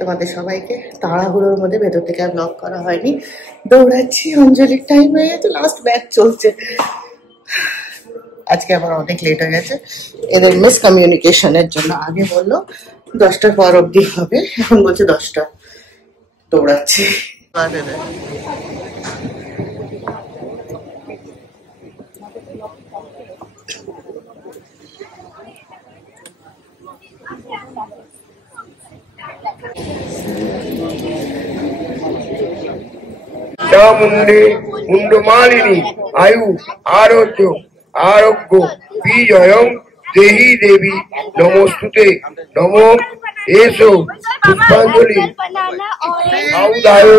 তোমাদের সবাইকে তাড়াহুড়োর মধ্যে ভেতর থেকে আর ব্লগ করা হয়নি, দৌড়াচ্ছি, অঞ্জলির টাইম হয়ে গেছে, লাস্ট ব্যাচ চলছে। আজকে আমার অনেক লেট হয়ে গেছে এদের মিসকমিউনিকেশনের জন্য। আগে বললো 10টার পর অবধি হবে, এখন বলছে 10টা। দৌড়াচ্ছি। মুন্ডে মুন্ডমালিনী আয়ু আরোগ্য আরোগ্য বিজয়ং দেহি দেবী নমস্তুতে নমো এসো পুষ্পাঞ্জলি আউদায়।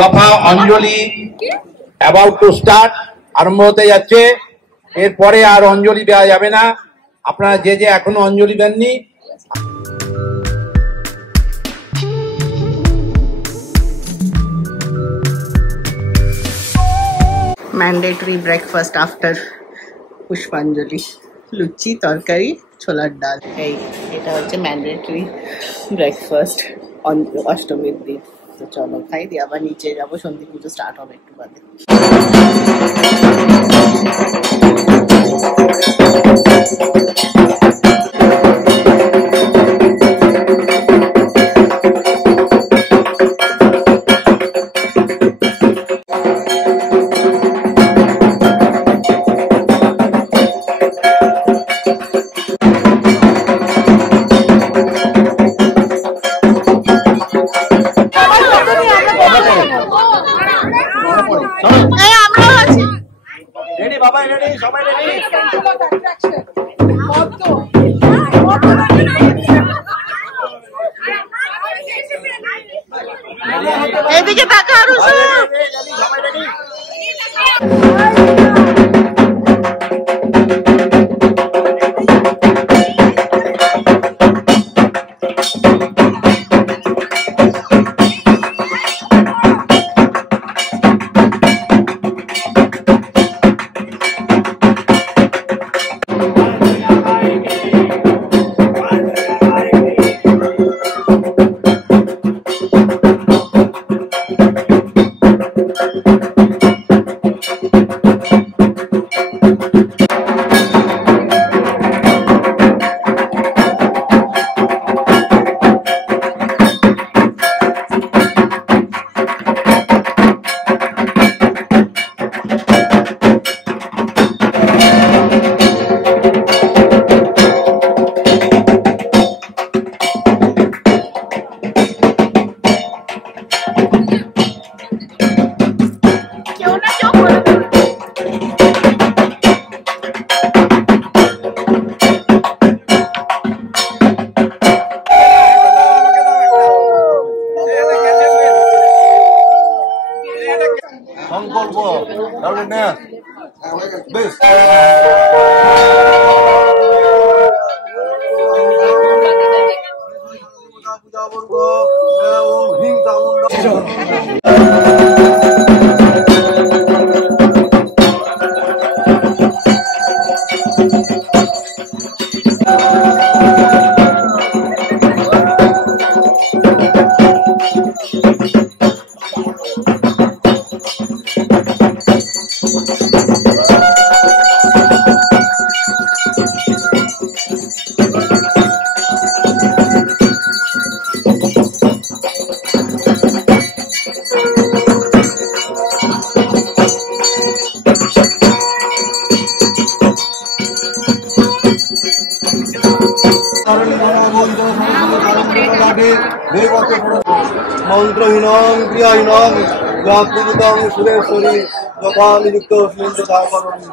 দফা অঞ্জলি অ্যাবাউট টু স্টার্ট, আরম্ভ হতে যাচ্ছে। এরপরে আর অঞ্জলি দেওয়া যাবে না। আপনারা যে যে এখনো অঞ্জলি দেননি, ম্যান্ডেটরি ব্রেকফাস্ট আফটার পুষ্পাঞ্জলি, লুচি, তরকারি, ছোলার ডাল। এটা হচ্ছে ম্যান্ডেটরি ব্রেকফাস্ট অষ্টমীর দিন। তো চলো খাই দিয়ে আবার নিচে যাবো, সন্ধি পুজো স্টার্ট হবে একটু বাদে। এদিকে তাকা রুসু। মন্ত্রহীনং ক্রিয়াহীনং যা পূজিতং সুরেশ্বরী যথা নিযুক্ত অস্মিন যথা করণী।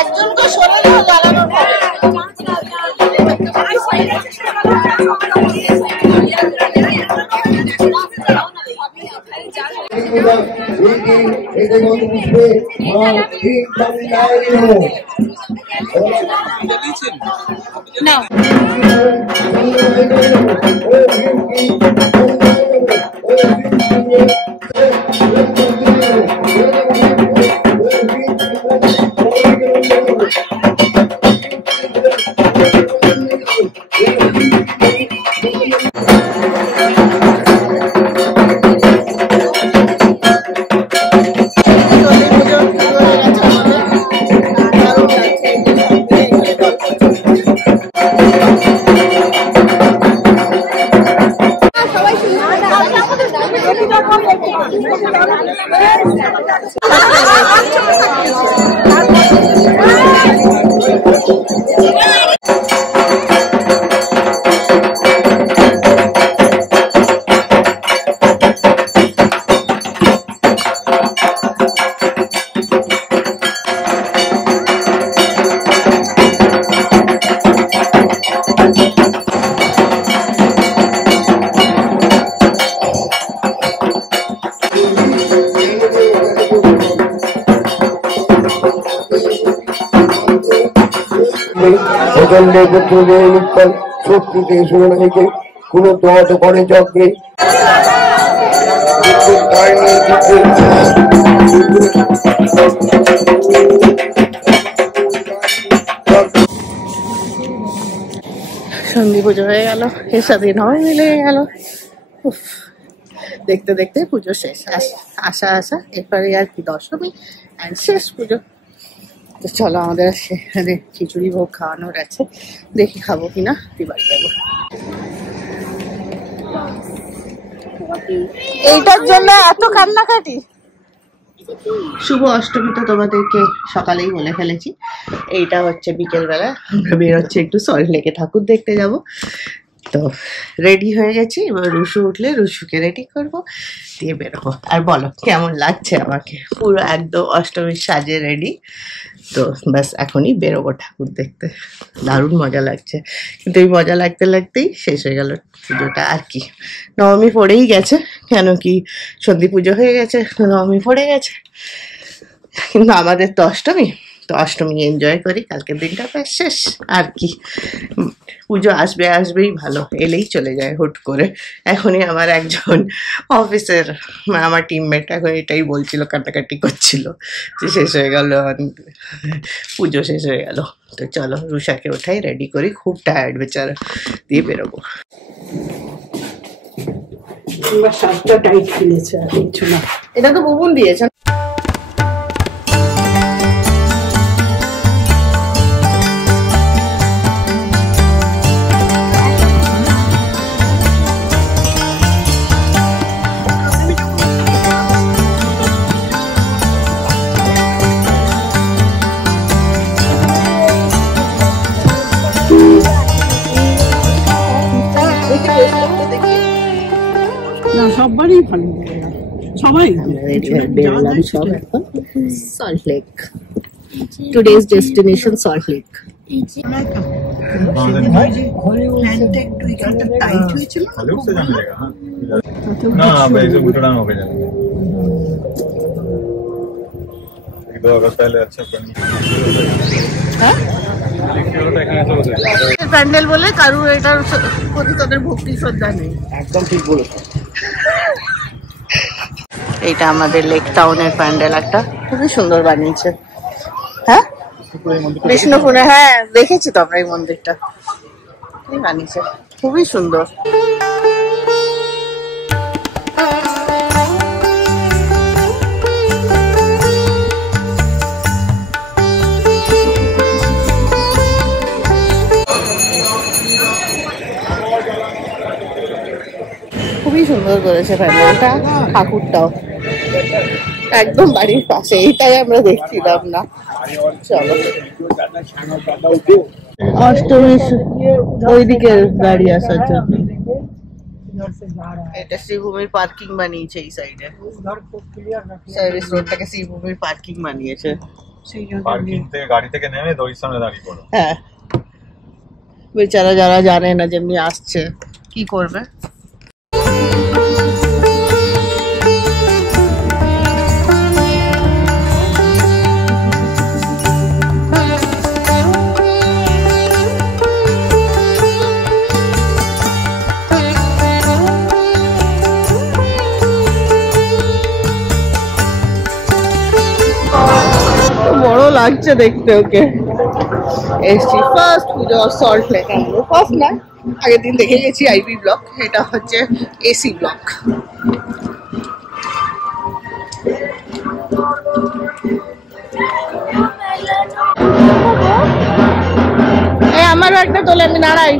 একজনকে শরীরেও জ্বালানো না। শক্তিতে সুরনাইকে কোন দোয়াত করে চক্রে সন্ধি পুজো হয়ে গেল, এর সাথে নয় মিলে গেল। দেখতে দেখতে পুজো শেষ। আসা এরপরে আর কি দশমী আর শেষ পুজো। তো চলো, আমাদের সেখানে খিচুড়ি ভোগ খাওয়ানোর আছে, দেখি খাবো কিনা, বাড়ি যাবো। এইটার জন্য এত কান্নাকাটি। শুভ অষ্টমী তো তোমাদেরকে সকালেই বলে ফেলেছি। এইটা হচ্ছে বিকেলবেলা আমরা বেরোচ্ছি একটু সল্ট লেকে ঠাকুর দেখতে যাব। তো রেডি হয়ে গেছি, এবার রুশু উঠলে রুশুকে রেডি করবো, দিয়ে বেরোবো। আর বলো কেমন লাগছে আমাকে? পুরো একদম অষ্টমীর সাজে রেডি। তো ব্যাস এখনই বেরোবো ঠাকুর দেখতে। দারুণ মজা লাগছে, কিন্তু এই মজা লাগতে লাগতেই শেষ হয়ে গেল পুজোটা। আর কি নবমী পড়েই গেছে, কেন কি সন্ধি পুজো হয়ে গেছে, নবমী পড়ে গেছে, কিন্তু আমাদের তো অষ্টমী। তো অষ্টমী এনজয় করি, কালকের দিনটা ব্যাস শেষ। আর কি পুজো আসবেই ভালো, এলেই চলে যায় হুট করে। এখনই আমার একজন অফিসের আমার টিমমেট এখন এটাই বলছিল, কাটাকাটি করছিল যে শেষ হয়ে গেল, পুজো শেষ হয়ে গেল। তো চলো রুষাকে ওঠাই, রেডি করি, খুব টায়ার্ড বেচারা, দিয়ে বেরোবো। সাজটা টাইট খুলেছে, আর কিছু না, এটা তো বুবুন দিয়েছে। সবারই ভালো লাগে, সবাই বেরোলাম সব এখন salt lake. Today's destination salt lake. Pandal বলে কারুর এটার প্রতি তাদের ভক্তি শ্রদ্ধা নেই। একদম ঠিক বলেছো। এইটা আমাদের লেক টাউনের প্যান্ডেল, একটা খুবই সুন্দর বানিয়েছে। হ্যাঁ বিষ্ণুপুরে, হ্যাঁ দেখেছি তো আমরা এই মন্দিরটা, বানিয়েছে খুবই সুন্দর। খুবই সুন্দর করেছে প্যান্ডেলটা, ঠাকুরটাও। একদম বাড়ির পাশে, এইটাই আমরা দেখছিলাম না। চলো অষ্টমী ওইদিকে গাড়ি আসার জন্য এটা শ্রীভূমির পার্কিং বানিয়েছে। এই সাইডে সার্ভিস রোডটাকে শ্রীভূমির পার্কিং বানিয়েছে। পার্কিং থেকে গাড়ি থেকে নেমে দড়ির সামনে দাঁড়িয়ে পড়ো। হ্যাঁ, বেচারা যারা জানে না যেমনি আসছে কি করবে। বড় লাগছে দেখতে ওকে। এসছি ফার্স্ট পুজো সল্ট লেক। ফার্স্ট না, আগের দিন দেখে গেছি আইবি ব্লক, এটা হচ্ছে এসি ব্লক। আমারও একটা তোলে, আমি নাড়াই।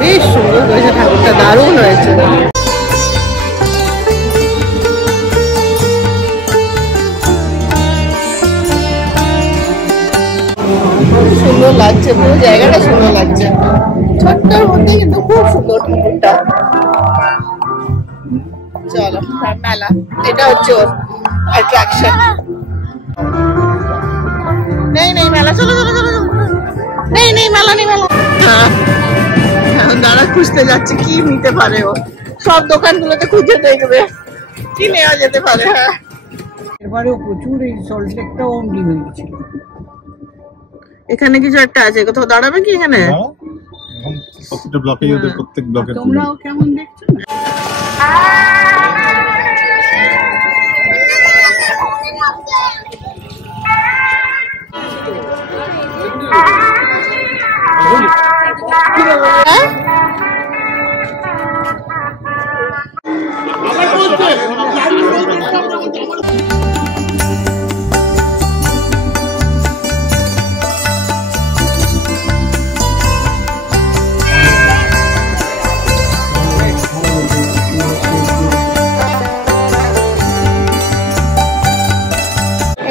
বেশ সুন্দর হয়েছে ঠাকুরটা, দারুণ হয়েছে। সুন্দর লাগছে, পুরো জায়গাটা সুন্দর লাগছে, ছোট্টর মধ্যে কিন্তু খুব সুন্দর ঠাকুরটা। চলো মেলা, এটা হচ্ছে ওর অ্যাট্রাকশন। নেই নেই মেলা, চলো চলো চলো, নেই নেই মেলা, নেই মেলা। এখন দাঁড়া খুঁজতে যাচ্ছে কি নিতে পারে ও, সব দোকানগুলোতে খুঁজে দেখবে কি নেওয়া যেতে পারে। হ্যাঁ, এবারেও প্রচুর এই সল্টলেকটাও অমনি হয়ে গেছিল। এখানে কিছু একটা আছে, কোথাও দাঁড়াবে কি এখানে? প্রত্যেকটা ব্লকে ওদের প্রত্যেক ব্লকের তোমরাও কেমন দেখছো?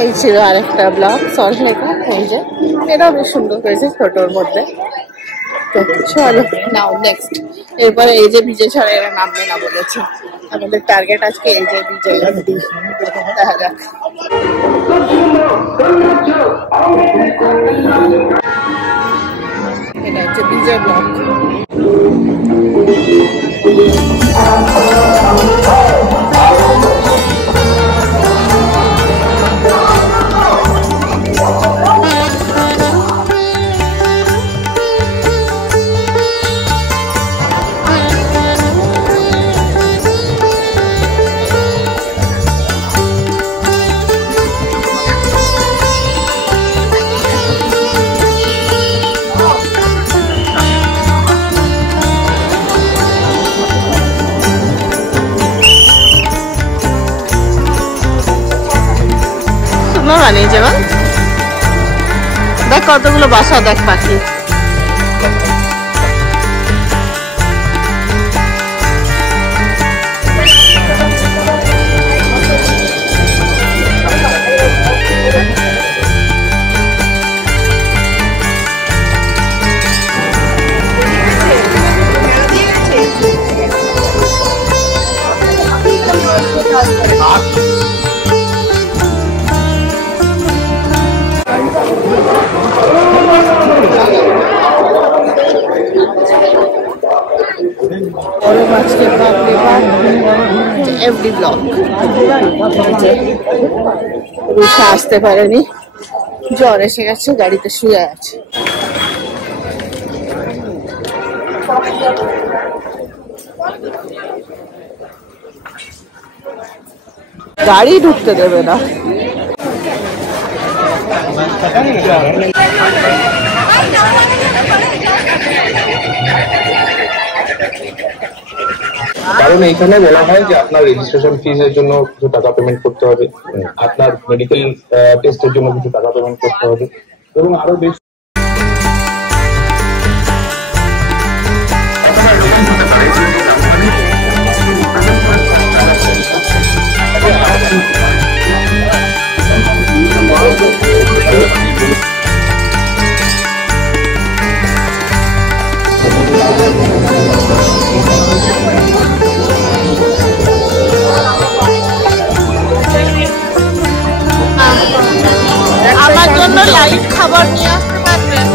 এই ছিল আরেকটা ব্লগ সল্ট লেকের। এই যে এটাও বেশ সুন্দর হয়েছে ছোটর মধ্যে। তো চলো নাও নেক্সট, এরপরে এই যে বিজয় ছাড়া এরা নামবে না বলেছে। আমাদের টার্গেট আজকে এই যে বিজয়, দেখা যাক। এটা হচ্ছে বিজয় ব্লক। বানিয়েছে বা দেখ কতগুলো বাসা, দেখ পাখি। এভরি ব্লক রুষা আসতে পারেনি, জ্বর এসে গেছে, গাড়িতে শুয়ে আছে। গাড়ি ঢুকতে দেবে না। কারণ এখানে বলা হয় যে আপনার রেজিস্ট্রেশন ফিজের জন্য কিছু টাকা পেমেন্ট করতে হবে, আপনার মেডিকেল টেস্টের জন্য কিছু টাকা পেমেন্ট করতে হবে এবং আরো বেশ আমার জন্য লাইট খাবার নিয়ে আসতে পারবেন?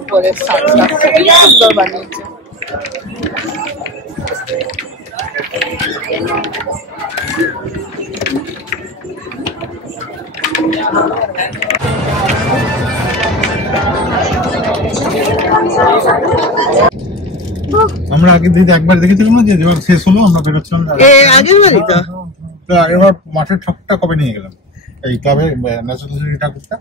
উপরে সুন্দর বানিয়েছে। আমরা আগের দিন একবার দেখেছিলাম না, যে শেষ হলো আমরা বেরোচ্ছিলাম আগের বাড়ি তো এবার মাঠের ঠাকুরটা কবে নিয়ে গেলাম, এই ক্লাবের ন্যাশনাল ঠাকুরটা।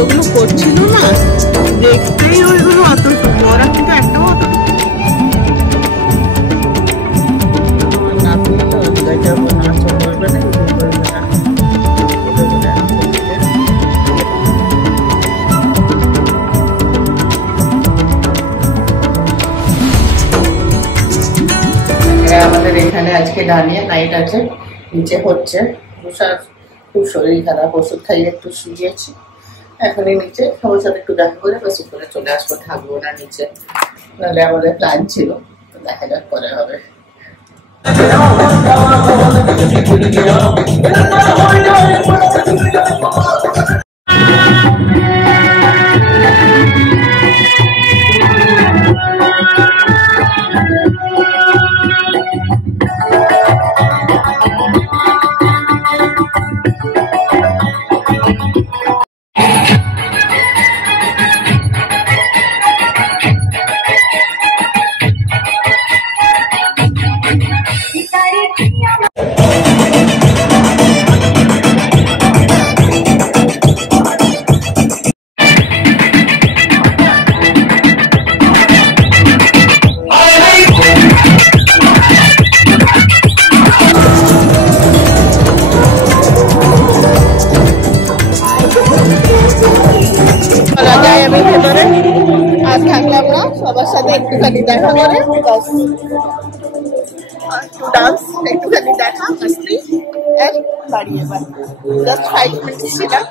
ওগুলো করছিল না, দেখতেই ওইগুলো অতটুকু, ওরা কিন্তু একটাও অতটুকু আমাদের এখানে আজকে ডানিয়া নাইট আছে, নিচে হচ্ছে। খুব শরীর খারাপ, ওষুধ খাইয়ে একটু শুয়েছি, এখনই নিচে সবার সাথে একটু দেখা করে বাস উপরে চলে আসবো, থাকবো না নিচে, নাহলে আমাদের প্ল্যান ছিল, দেখা যাক পরে হবে। থাকলাম না, সবার সাথে একটুখানি দেখা করে ডান্স, একটুখানি দেখা মস্তি, বাড়ি এবার জাস্ট 5 মিনিট ছিলাম।